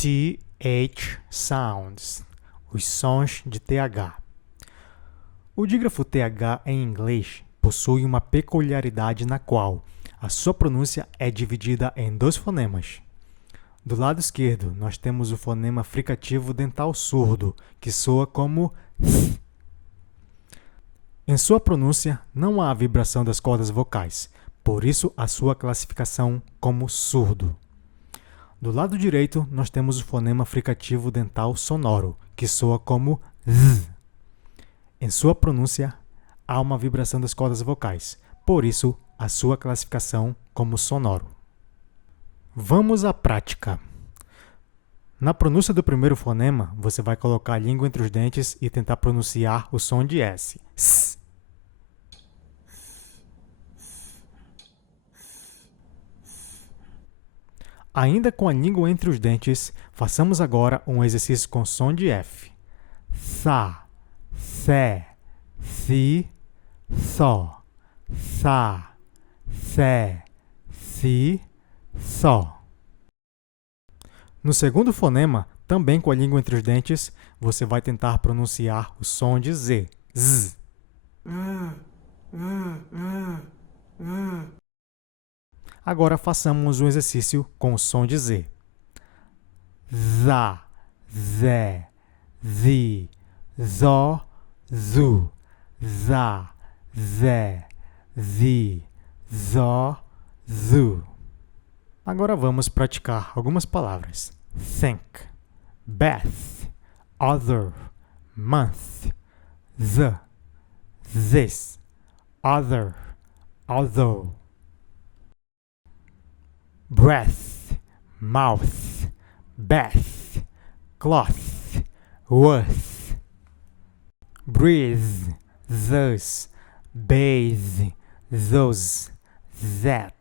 TH sounds, os sons de TH. O dígrafo TH em inglês possui uma peculiaridade na qual a sua pronúncia é dividida em dois fonemas. Do lado esquerdo, nós temos o fonema fricativo dental surdo, que soa como th. Em sua pronúncia, não há vibração das cordas vocais, por isso a sua classificação como surdo. Do lado direito, nós temos o fonema fricativo dental sonoro, que soa como z. Em sua pronúncia, há uma vibração das cordas vocais, por isso a sua classificação como sonoro. Vamos à prática. Na pronúncia do primeiro fonema, você vai colocar a língua entre os dentes e tentar pronunciar o som de S. S. Ainda com a língua entre os dentes, façamos agora um exercício com som de F. Sa, sé, si, só. Sa, sé, si, só. No segundo fonema, também com a língua entre os dentes, você vai tentar pronunciar o som de Z. Z. Agora façamos um exercício com o som de Z. Zá, zé, zi, zó, zu. Zá, zé, zi, zó, zu. Agora vamos praticar algumas palavras. Think, bath, other, month, this, other, although. Breath, mouth, bath, cloth, worth. Breathe, thus, bathe, those, that.